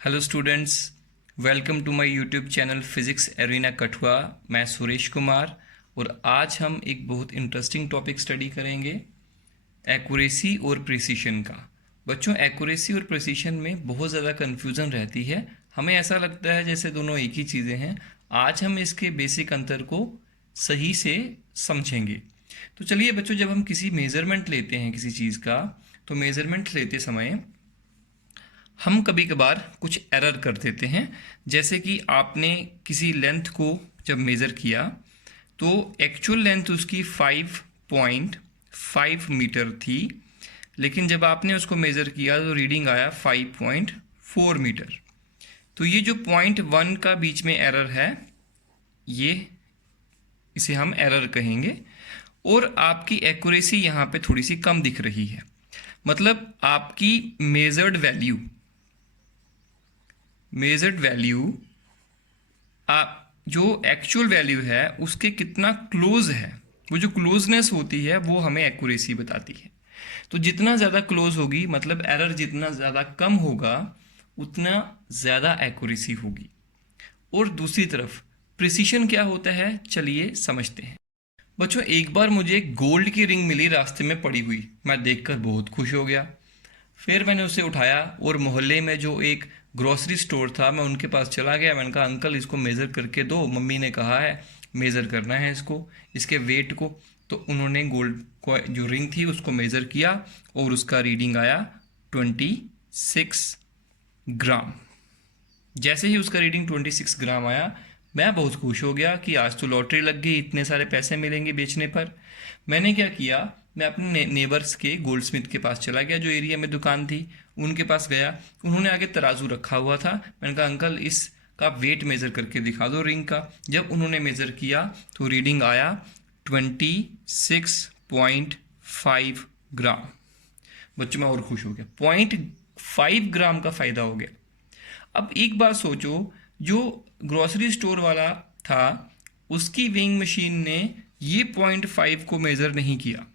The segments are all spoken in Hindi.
Hello students, welcome to my YouTube channel physics arena Kathua. मैं सुरेश कुमार और आज हम एक बहुत इंटरेस्टिंग टॉपिक स्टडी करेंगे, एक्यूरेसी और प्रिसीशन का। बच्चों, एक्यूरेसी और प्रिसीशन में बहुत ज़्यादा कन्फ्यूज़न रहती है। हमें ऐसा लगता है जैसे दोनों एक ही चीज़ें हैं। आज हम इसके बेसिक अंतर को सही से समझेंगे। तो चलिए बच्चों, जब हम किसी मेज़रमेंट लेते हैं किसी चीज़ का, तो मेज़रमेंट लेते समय हम कभी कभार कुछ एरर कर देते हैं। जैसे कि आपने किसी लेंथ को जब मेज़र किया तो एक्चुअल लेंथ उसकी 5.5 मीटर थी, लेकिन जब आपने उसको मेज़र किया तो रीडिंग आया 5.4 मीटर। तो ये जो 0.1 का बीच में एरर है, इसे हम एरर कहेंगे। और आपकी एक्यूरेसी यहाँ पे थोड़ी सी कम दिख रही है, मतलब आपकी मेजर्ड वैल्यू आप जो एक्चुअल वैल्यू है उसके कितना क्लोज है, वो जो क्लोजनेस होती है वो हमें एक्यूरेसी बताती है। तो जितना ज़्यादा क्लोज होगी, मतलब एरर जितना ज़्यादा कम होगा, उतना ज़्यादा एक्यूरेसी होगी। और दूसरी तरफ प्रिसीशन क्या होता है, चलिए समझते हैं। बच्चों, एक बार मुझे गोल्ड की रिंग मिली रास्ते में पड़ी हुई। मैं देखकर बहुत खुश हो गया। फिर मैंने उसे उठाया और मोहल्ले में जो एक ग्रोसरी स्टोर था, मैं उनके पास चला गया। मैंने कहा, अंकल इसको मेज़र करके दो, मम्मी ने कहा है मेज़र करना है इसको, इसके वेट को। तो उन्होंने गोल्ड को जो रिंग थी उसको मेज़र किया और उसका रीडिंग आया 26 ग्राम। जैसे ही उसका रीडिंग 26 ग्राम आया, मैं बहुत खुश हो गया कि आज तो लॉटरी लग गई, इतने सारे पैसे मिलेंगे बेचने पर। मैंने क्या किया, मैं अपने नेबर्स के गोल्ड स्मिथ के पास चला गया, जो एरिया में दुकान थी उनके पास गया। उन्होंने आगे तराजू रखा हुआ था। मैंने कहा, अंकल इसका वेट मेज़र करके दिखा दो रिंग का। जब उन्होंने मेज़र किया तो रीडिंग आया 26.5 ग्राम। बच्चों, मैं और खुश हो गया, 0.5 ग्राम का फ़ायदा हो गया। अब एक बात सोचो, जो ग्रोसरी स्टोर वाला था उसकी वेइंग मशीन ने ये 0.5 को मेज़र नहीं किया,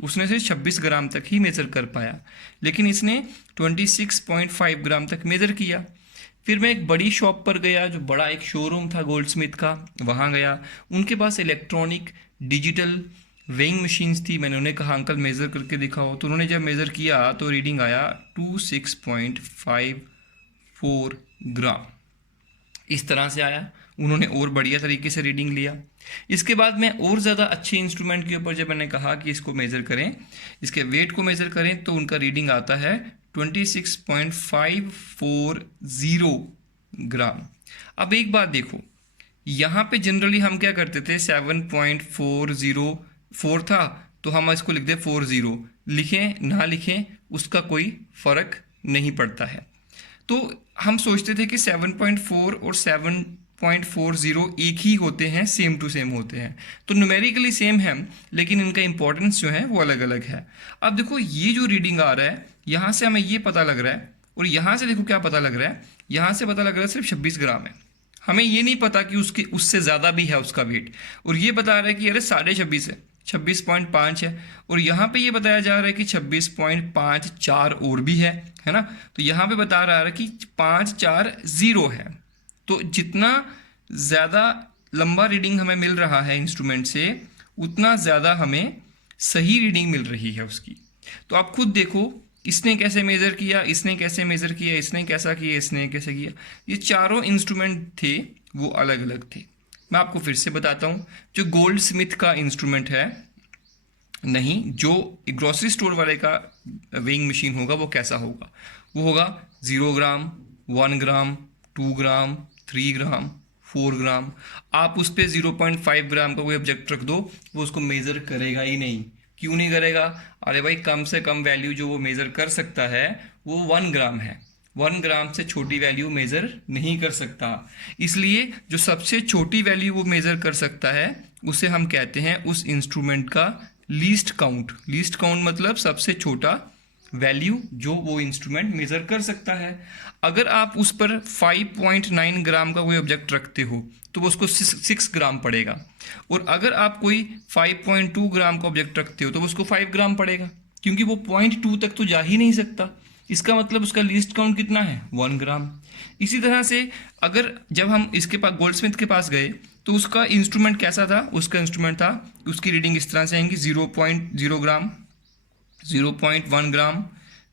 उसने सिर्फ 26 ग्राम तक ही मेज़र कर पाया, लेकिन इसने 26.5 ग्राम तक मेज़र किया। फिर मैं एक बड़ी शॉप पर गया, जो बड़ा एक शोरूम था गोल्ड स्मिथ का, वहाँ गया। उनके पास इलेक्ट्रॉनिक डिजिटल वेइंग मशीन्स थी। मैंने उन्हें कहा, अंकल मेज़र करके दिखाओ। तो उन्होंने जब मेज़र किया तो रीडिंग आया 26.54 ग्राम। इस तरह से आया। उन्होंने और बढ़िया तरीके से रीडिंग लिया। इसके बाद मैं और ज़्यादा अच्छे इंस्ट्रूमेंट के ऊपर जब मैंने कहा कि इसको मेज़र करें, इसके वेट को मेज़र करें, तो उनका रीडिंग आता है 26.540 ग्राम। अब एक बात देखो, यहाँ पे जनरली हम क्या करते थे, 7.404 था तो हम इसको लिख दे 40, लिखें ना लिखें उसका कोई फ़र्क नहीं पड़ता है। तो हम सोचते थे कि 7.4 और 7.40 एक ही होते हैं, सेम टू सेम होते हैं। तो न्यूमेरिकली सेम है, लेकिन इनका इंपॉर्टेंस जो है वो अलग अलग है। अब देखो, ये जो रीडिंग आ रहा है, यहाँ से हमें ये पता लग रहा है, और यहाँ से देखो क्या पता लग रहा है, यहाँ से पता लग रहा है सिर्फ 26 ग्राम है। हमें ये नहीं पता कि उससे ज़्यादा भी है उसका वेट। और ये बता रहा है कि अरे 26.5 है, 26.5 है। और यहाँ पे ये बताया जा रहा है कि 26.54 और भी है ना। तो यहाँ पे बता रहा है कि 540 है। तो जितना ज़्यादा लंबा रीडिंग हमें मिल रहा है इंस्ट्रूमेंट से, उतना ज़्यादा हमें सही रीडिंग मिल रही है उसकी। तो आप खुद देखो, इसने कैसे मेज़र किया, इसने कैसे मेज़र किया, इसने कैसा किया, इसने कैसे किया। ये चारों इंस्ट्रूमेंट थे वो अलग अलग थे। मैं आपको फिर से बताता हूँ, जो गोल्ड स्मिथ का इंस्ट्रूमेंट है, नहीं, जो ग्रोसरी स्टोर वाले का वेइंग मशीन होगा वो कैसा होगा, वो होगा 0 ग्राम, 1 ग्राम, 2 ग्राम, 3 ग्राम, 4 ग्राम। आप उस पर 0.5 ग्राम का कोई ऑब्जेक्ट रख दो, वो उसको मेज़र करेगा ही नहीं। क्यों नहीं करेगा? अरे भाई, कम से कम वैल्यू जो वो मेज़र कर सकता है वो 1 ग्राम है। 1 ग्राम से छोटी वैल्यू मेज़र नहीं कर सकता। इसलिए जो सबसे छोटी वैल्यू वो मेज़र कर सकता है उसे हम कहते हैं उस इंस्ट्रूमेंट का लीस्ट काउंट। लीस्ट काउंट मतलब सबसे छोटा वैल्यू जो वो इंस्ट्रूमेंट मेज़र कर सकता है। अगर आप उस पर 5.9 ग्राम का कोई ऑब्जेक्ट रखते हो तो वो उसको 6 ग्राम पड़ेगा, और अगर आप कोई 5.2 ग्राम का ऑब्जेक्ट रखते हो तो वो उसको 5 ग्राम पड़ेगा, क्योंकि वो 0.2 तक तो जा ही नहीं सकता। इसका मतलब उसका लीस्ट काउंट कितना है, 1 ग्राम। इसी तरह से अगर जब हम इसके पास गोल्डस्मिथ के पास गए तो उसका इंस्ट्रूमेंट कैसा था, उसका इंस्ट्रूमेंट था, उसकी रीडिंग इस तरह से आएंगी 0.0 ग्राम, 0.1 ग्राम,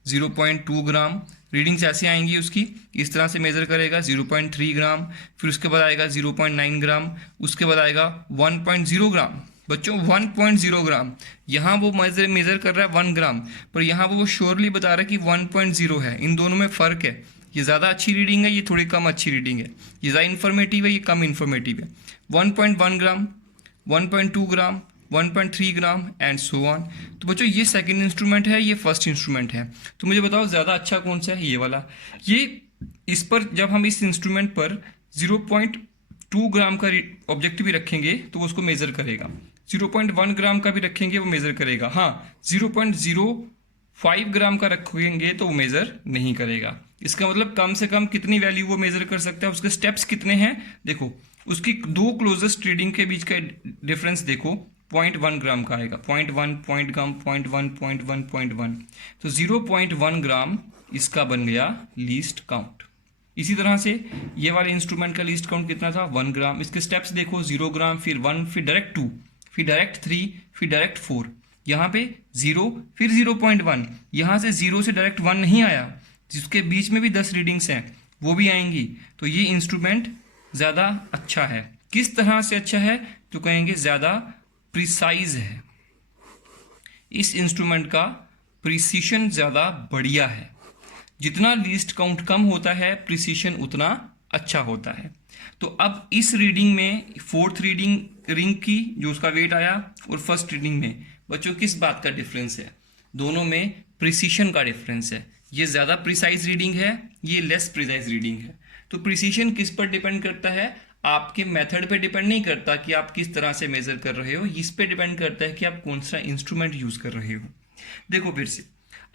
0.2 ग्राम, रीडिंग्स ऐसे आएंगी उसकी, इस तरह से मेज़र करेगा 0.3 ग्राम, फिर उसके बाद आएगा 0.9 ग्राम, उसके बाद आएगा 1.0 ग्राम। बच्चों 1.0 ग्राम, यहाँ वो मेज़र कर रहा है 1 ग्राम, पर यहाँ वो श्योरली बता रहा है कि 1.0 है। इन दोनों में फ़र्क है, ये ज़्यादा अच्छी रीडिंग है, ये थोड़ी कम अच्छी रीडिंग है, ये ज़्यादा इन्फॉर्मेटिव है, ये कम इन्फॉर्मेटिव है। 1.1 ग्राम, 1.2 ग्राम, 1.3 ग्राम एंड सो ऑन। तो बच्चों ये सेकंड इंस्ट्रूमेंट है, ये फर्स्ट इंस्ट्रूमेंट है। तो मुझे बताओ ज़्यादा अच्छा कौन सा है, ये वाला। ये इस पर जब हम इस इंस्ट्रूमेंट पर 0.2 ग्राम का ऑब्जेक्ट भी रखेंगे तो वो उसको मेज़र करेगा, 0.1 ग्राम का भी रखेंगे वो मेज़र करेगा, हाँ 0.05 ग्राम का रखेंगे तो वो मेज़र नहीं करेगा। इसका मतलब कम से कम कितनी वैल्यू वो मेज़र कर सकता है, उसके स्टेप्स कितने हैं। देखो उसकी दो क्लोजेस्ट रीडिंग के बीच का डिफरेंस देखो, 0.1 ग्राम का आएगा, 0.1 पॉइंट ग्राम, 0.1 0.1 0.1, तो 0.1 ग्राम इसका बन गया लीस्ट काउंट। इसी तरह से ये वाले इंस्ट्रूमेंट का लीस्ट काउंट कितना था, 1 ग्राम। इसके स्टेप्स देखो, 0 ग्राम, फिर 1, फिर डायरेक्ट 2, फिर डायरेक्ट 3, फिर डायरेक्ट 4, यहाँ पे 0, फिर 0.1, यहाँ से 0 से डायरेक्ट 1 नहीं आया, जिसके बीच में भी 10 रीडिंग्स हैं वो भी आएंगी। तो ये इंस्ट्रूमेंट ज़्यादा अच्छा है। किस तरह से अच्छा है, तो कहेंगे ज़्यादा प्रिसाइज है। इस इंस्ट्रूमेंट का प्रिसीशन ज़्यादा बढ़िया है। जितना लीस्ट काउंट कम होता है, प्रिसीशन उतना अच्छा होता है। तो अब इस रीडिंग में फोर्थ रीडिंग रिंग की जो उसका वेट आया और फर्स्ट रीडिंग में बच्चों किस बात का डिफरेंस है, दोनों में प्रिसीशन का डिफरेंस है। ये ज़्यादा प्रिसाइज रीडिंग है, ये लेस प्रिसाइज रीडिंग है। तो प्रिसीशन किस पर डिपेंड करता है, आपके मेथड पे डिपेंड नहीं करता कि आप किस तरह से मेजर कर रहे हो, इस पे डिपेंड करता है कि आप कौन सा इंस्ट्रूमेंट यूज कर रहे हो। देखो फिर से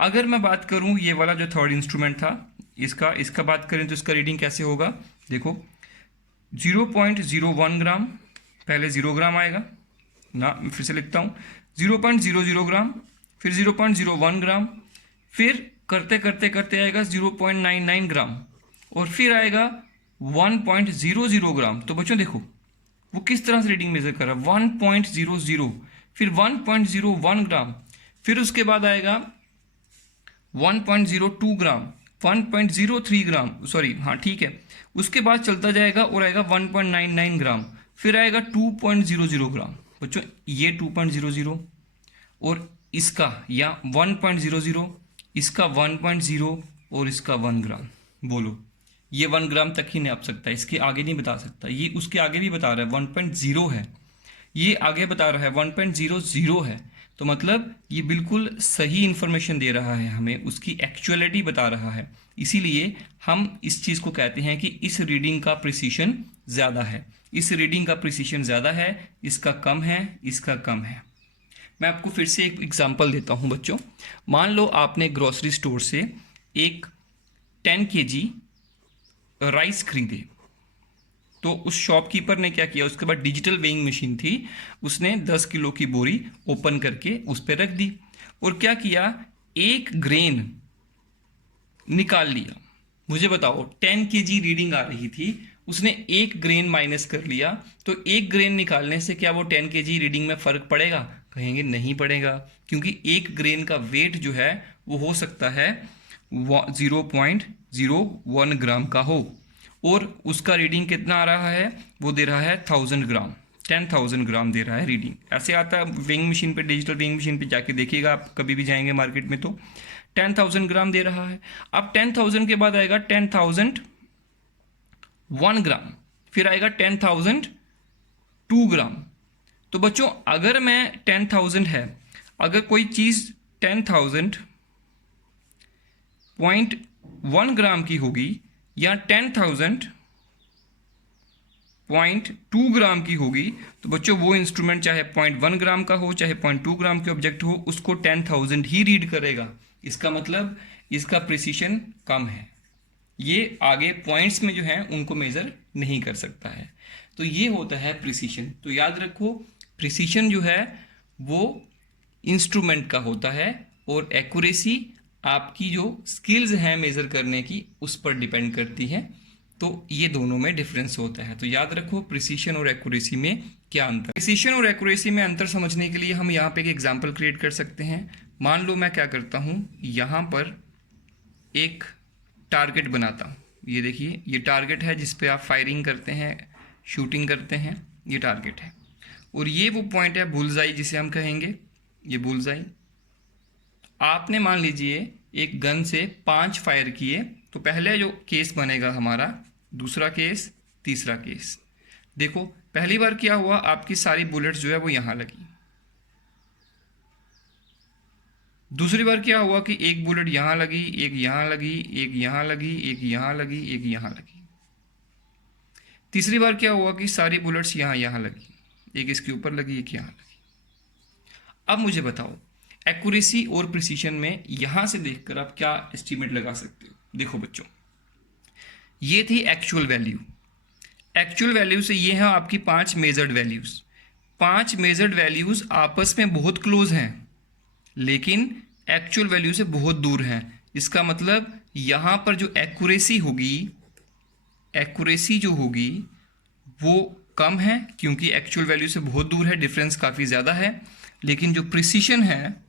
अगर मैं बात करूं ये वाला जो थर्ड इंस्ट्रूमेंट था इसका बात करें तो इसका रीडिंग कैसे होगा, देखो 0.01 ग्राम, पहले 0 ग्राम आएगा ना, मैं फिर से लिखता हूँ 0.00 ग्राम, फिर 0.01 ग्राम, फिर करते करते करते आएगा 0.99 ग्राम और फिर आएगा 1.00 ग्राम। तो बच्चों देखो वो किस तरह से रीडिंग मेजर कर रहा है, 1.00, फिर 1.01 ग्राम, फिर उसके बाद आएगा 1.02 ग्राम, 1.03 ग्राम, सॉरी हाँ ठीक है, उसके बाद चलता जाएगा और आएगा 1.99 ग्राम, फिर आएगा 2.00 ग्राम। बच्चों ये 2.00 और इसका या 1.00, इसका 1.0 और इसका 1 ग्राम, बोलो ये 1 ग्राम तक ही नाप सकता है, इसके आगे नहीं बता सकता। ये उसके आगे भी बता रहा है 1.0 है, ये आगे बता रहा है 1.00 है, तो मतलब ये बिल्कुल सही इंफॉर्मेशन दे रहा है हमें, उसकी एक्चुअलिटी बता रहा है। इसीलिए हम इस चीज़ को कहते हैं कि इस रीडिंग का प्रिसीशन ज़्यादा है, इस रीडिंग का प्रिसीशन ज़्यादा है, इसका कम है, इसका कम है। मैं आपको फिर से एक एग्जांपल देता हूं बच्चों। मान लो आपने ग्रोसरी स्टोर से एक 10 kg राइस खरीदे, तो उस शॉपकीपर ने क्या किया, उसके बाद डिजिटल वेइंग मशीन थी, उसने 10 किलो की बोरी ओपन करके उस पर रख दी और क्या किया, एक ग्रेन निकाल लिया। मुझे बताओ 10 kg रीडिंग आ रही थी, उसने एक ग्रेन माइनस कर लिया, तो एक ग्रेन निकालने से क्या वो 10 kg रीडिंग में फ़र्क पड़ेगा, कहेंगे नहीं पड़ेगा, क्योंकि एक ग्रेन का वेट जो है वो हो सकता है 0.01 ग्राम का हो और उसका रीडिंग कितना आ रहा है, वो दे रहा है 1000 ग्राम, 10,000 ग्राम दे रहा है रीडिंग। ऐसे आता है वेइंग मशीन पे, डिजिटल वेइंग मशीन पे जाके देखिएगा आप, कभी भी जाएंगे मार्केट में तो 10,000 ग्राम दे रहा है। अब 10,000 के बाद आएगा 10,001 ग्राम, फिर आएगा 10,002 ग्राम। तो बच्चों अगर मैं 10,000 है, अगर कोई चीज़ 10,000.1 ग्राम की होगी या 10,000.2 ग्राम की होगी, तो बच्चों वो इंस्ट्रूमेंट चाहे 0.1 ग्राम का हो चाहे 0.2 ग्राम के ऑब्जेक्ट हो, उसको 10,000 ही रीड करेगा। इसका मतलब इसका प्रिसीशन कम है, ये आगे पॉइंट्स में जो है उनको मेज़र नहीं कर सकता है। तो ये होता है प्रिसीशन। तो याद रखो प्रिसीशन जो है वो इंस्ट्रूमेंट का होता है और एक्यूरेसी आपकी जो स्किल्स हैं मेज़र करने की उस पर डिपेंड करती है। तो ये दोनों में डिफरेंस होता है। तो याद रखो प्रिसीशन और एक्यूरेसी में क्या अंतर। प्रिसीशन और एक्यूरेसी में अंतर समझने के लिए हम यहाँ पे एक एग्जांपल क्रिएट कर सकते हैं। मान लो मैं क्या करता हूँ, यहाँ पर एक टारगेट बनाता हूँ। ये देखिए, ये टारगेट है जिस पे आप फायरिंग करते हैं, शूटिंग करते हैं, ये टारगेट है। और ये वो पॉइंट है बुलजाई जिसे हम कहेंगे, ये बुलजाई। आपने मान लीजिए एक गन से 5 फायर किए, तो पहले जो केस बनेगा हमारा, दूसरा केस, तीसरा केस। देखो पहली बार क्या हुआ, आपकी सारी बुलेट्स जो है वो यहाँ लगी। दूसरी बार क्या हुआ कि एक बुलेट यहाँ लगी, एक यहाँ लगी, एक यहाँ लगी, एक यहाँ लगी, एक यहाँ लगी। तीसरी बार क्या हुआ कि सारी बुलेट्स यहाँ लगी, एक इसके ऊपर लगी, एक यहाँ लगी। अब मुझे बताओ एक्यूरेसी और प्रिसीशन में यहां से देखकर आप क्या एस्टीमेट लगा सकते हो। देखो बच्चों, ये थी एक्चुअल वैल्यू। एक्चुअल वैल्यू से ये है आपकी 5 मेजर्ड वैल्यूज। 5 मेजर्ड वैल्यूज आपस में बहुत क्लोज हैं, लेकिन एक्चुअल वैल्यू से बहुत दूर हैं। इसका मतलब यहां पर जो एक्यूरेसी होगी, एक्यूरेसी जो होगी वो कम है, क्योंकि एक्चुअल वैल्यू से बहुत दूर है, डिफरेंस काफ़ी ज़्यादा है। लेकिन जो प्रिसीशन है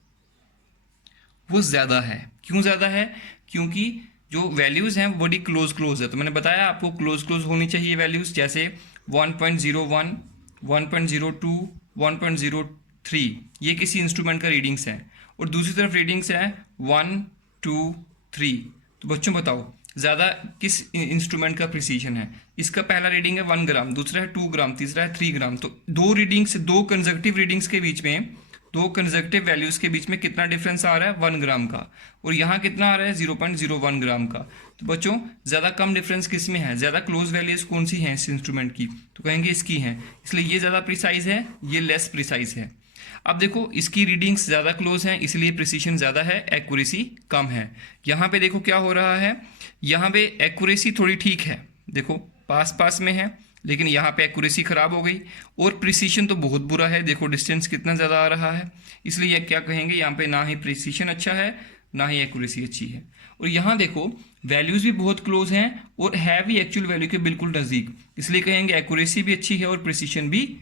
वो ज़्यादा है। क्यों ज़्यादा है? क्योंकि जो वैल्यूज़ हैं वो बड़ी क्लोज है। तो मैंने बताया आपको क्लोज होनी चाहिए वैल्यूज़, जैसे 1.01, 1.02, 1.03, ये किसी इंस्ट्रूमेंट का रीडिंग्स हैं। और दूसरी तरफ रीडिंग्स हैं 1, 2, 3। तो बच्चों बताओ ज़्यादा किस इंस्ट्रूमेंट का प्रिसीशन है? इसका पहला रीडिंग है 1 ग्राम, दूसरा है 2 ग्राम, तीसरा है 3 ग्राम। तो दो रीडिंग्स, दो कंजक्टिव रीडिंग्स के बीच में, दो कंजक्टिव वैल्यूज के बीच में कितना डिफरेंस आ रहा है? 1 ग्राम का। और यहाँ कितना आ रहा है? 0.01 ग्राम का। तो बच्चों ज़्यादा कम डिफरेंस किस में है? ज़्यादा क्लोज वैल्यूज कौन सी हैं इस इंस्ट्रूमेंट की? तो कहेंगे इसकी हैं। इसलिए ये ज़्यादा प्रिसाइज है, ये लेस प्रिसाइज है। अब देखो इसकी रीडिंग्स ज़्यादा क्लोज हैं, इसलिए प्रिसीशन ज़्यादा है, एक्यूरेसी कम है। यहाँ पे देखो क्या हो रहा है, यहाँ पे एक्यूरेसी थोड़ी ठीक है, देखो पास में है, लेकिन यहाँ पे एक्यूरेसी ख़राब हो गई। और प्रिसीशन तो बहुत बुरा है, देखो डिस्टेंस कितना ज़्यादा आ रहा है। इसलिए क्या कहेंगे, यहाँ पे ना ही प्रिसीशन अच्छा है, ना ही एक्यूरेसी अच्छी है। और यहाँ देखो वैल्यूज़ भी बहुत क्लोज हैं और है भी एक्चुअल वैल्यू के बिल्कुल नज़दीक, इसलिए कहेंगे एक्यूरेसी भी अच्छी है और प्रिसीशन भी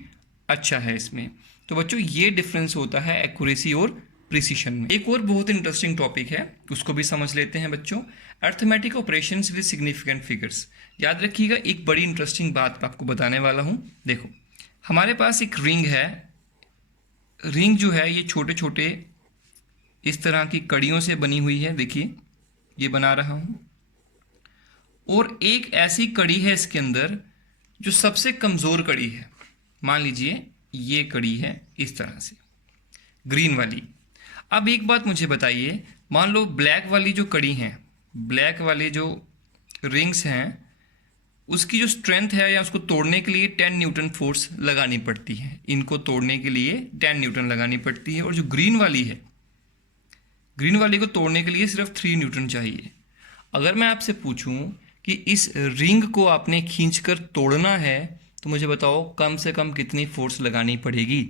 अच्छा है इसमें। तो बच्चों ये डिफरेंस होता है एक्यूरेसी और प्रिसीशन में। एक और बहुत इंटरेस्टिंग टॉपिक है, उसको भी समझ लेते हैं बच्चों, arithmetic operations with significant figures. याद रखिएगा, एक बड़ी इंटरेस्टिंग बात आपको बताने वाला हूँ। देखो हमारे पास एक रिंग है, रिंग जो है ये छोटे छोटे इस तरह की कड़ियों से बनी हुई है। देखिए ये बना रहा हूँ, और एक ऐसी कड़ी है इसके अंदर जो सबसे कमज़ोर कड़ी है। मान लीजिए ये कड़ी है इस तरह से, ग्रीन वाली। अब एक बात मुझे बताइए, मान लो ब्लैक वाली जो कड़ी हैं, ब्लैक वाले जो रिंग्स हैं, उसकी जो स्ट्रेंथ है या उसको तोड़ने के लिए 10 न्यूटन फोर्स लगानी पड़ती है। इनको तोड़ने के लिए 10 न्यूटन लगानी पड़ती है। और जो ग्रीन वाली है, ग्रीन वाली को तोड़ने के लिए सिर्फ 3 न्यूटन चाहिए। अगर मैं आपसे पूछूं कि इस रिंग को आपने खींचकर तोड़ना है तो मुझे बताओ कम से कम कितनी फोर्स लगानी पड़ेगी?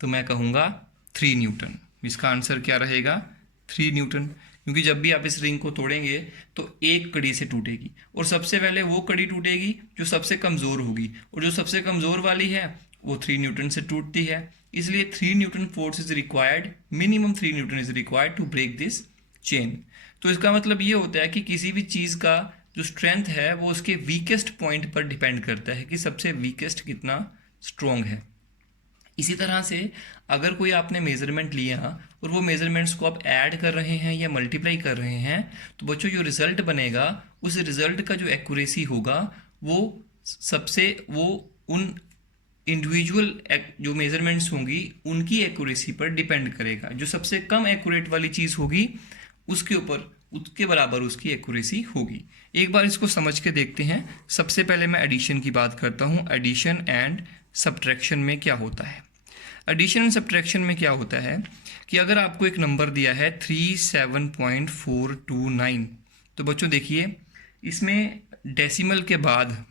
तो मैं कहूँगा 3 न्यूटन। इसका आंसर क्या रहेगा? 3 न्यूटन। क्योंकि जब भी आप इस रिंग को तोड़ेंगे तो एक कड़ी से टूटेगी, और सबसे पहले वो कड़ी टूटेगी जो सबसे कमज़ोर होगी, और जो सबसे कमज़ोर वाली है वो 3 न्यूटन से टूटती है। इसलिए 3 newton force is required, minimum 3 newton is required to break this chain. तो इसका मतलब ये होता है कि किसी भी चीज़ का जो स्ट्रेंथ है वो उसके वीकेस्ट पॉइंट पर डिपेंड करता है कि सबसे वीकेस्ट कितना स्ट्रॉन्ग है। इसी तरह से अगर कोई आपने मेजरमेंट लिया और वो मेजरमेंट्स को आप ऐड कर रहे हैं या मल्टीप्लाई कर रहे हैं, तो बच्चों जो रिजल्ट बनेगा उस रिजल्ट का जो एक्यूरेसी होगा वो उन इंडिविजुअल जो मेजरमेंट्स होंगी उनकी एक्यूरेसी पर डिपेंड करेगा। जो सबसे कम एक्यूरेट वाली चीज़ होगी उसके बराबर उसकी एक्यूरेसी होगी। एक बार इसको समझ के देखते हैं। सबसे पहले मैं एडिशन की बात करता हूँ। एडिशन एंड सब्ट्रैक्शन में क्या होता है? एडिशन एंड सब्ट्रैक्शन में क्या होता है कि अगर आपको एक नंबर दिया है 37.429, तो बच्चों देखिए इसमें डेसिमल के बाद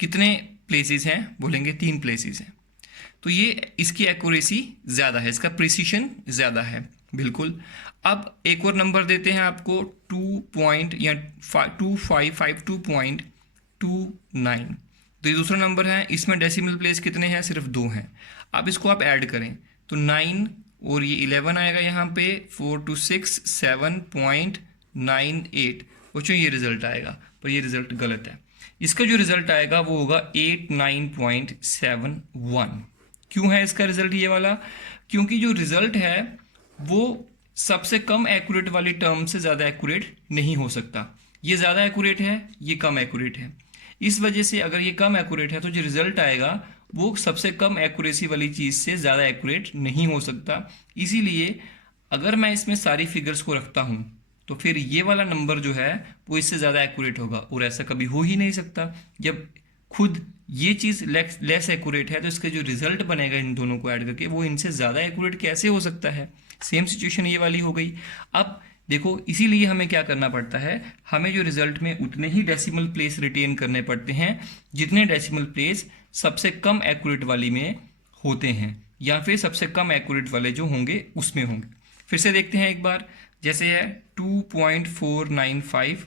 कितने प्लेसेस हैं? बोलेंगे 3 प्लेसेस हैं। तो ये इसकी एक्यूरेसी ज़्यादा है, इसका प्रिसीशन ज़्यादा है, बिल्कुल। अब एक और नंबर देते हैं आपको 2552.29। तो ये दूसरा नंबर है, इसमें डेसिमल प्लेस कितने हैं, सिर्फ 2 हैं। अब इसको आप ऐड करें तो 9 और ये 11 आएगा यहाँ पे, 4 2 6 7.98। बच्चों ये रिजल्ट आएगा, पर ये रिजल्ट गलत है। इसका जो रिजल्ट आएगा वो होगा 89.71। क्यों है इसका रिजल्ट ये वाला? क्योंकि जो रिजल्ट है वो सबसे कम एक्यूरेट वाली टर्म से ज़्यादा एक्यूरेट नहीं हो सकता। ये ज़्यादा एक्यूरेट है, ये कम एक्यूरेट है। इस वजह से अगर ये कम एक्यूरेट है तो जो रिजल्ट आएगा वो सबसे कम एक्यूरेसी वाली चीज़ से ज़्यादा एक्यूरेट नहीं हो सकता। इसीलिए अगर मैं इसमें सारी फिगर्स को रखता हूँ तो फिर ये वाला नंबर जो है वो इससे ज़्यादा एक्यूरेट होगा, और ऐसा कभी हो ही नहीं सकता। जब खुद ये चीज़ लेस एक्यूरेट है तो इसका जो रिजल्ट बनेगा इन दोनों को ऐड करके वो इनसे ज़्यादा एक्यूरेट कैसे हो सकता है? सेम सिचुएशन ये वाली हो गई। अब देखो, इसीलिए हमें क्या करना पड़ता है, हमें जो रिजल्ट में उतने ही डेसिमल प्लेस रिटेन करने पड़ते हैं जितने डेसिमल प्लेस सबसे कम एक्यूरेट वाली में होते हैं, या फिर सबसे कम एक्यूरेट वाले जो होंगे उसमें होंगे। फिर से देखते हैं एक बार, जैसे है 2.495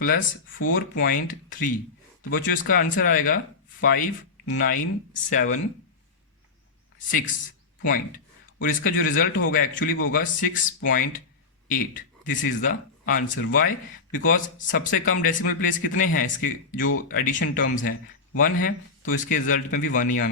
प्लस 4.3, तो बच्चों इसका आंसर आएगा 5976 पॉइंट, और इसका जो रिजल्ट होगा एक्चुअली वो होगा 6.8। This is the answer. Why? Because सबसे कम डेसिमल प्लेस कितने हैं, इसके जो एडिशन टर्म्स हैं 1 है, तो इसके रिजल्ट में भी 1 ही आना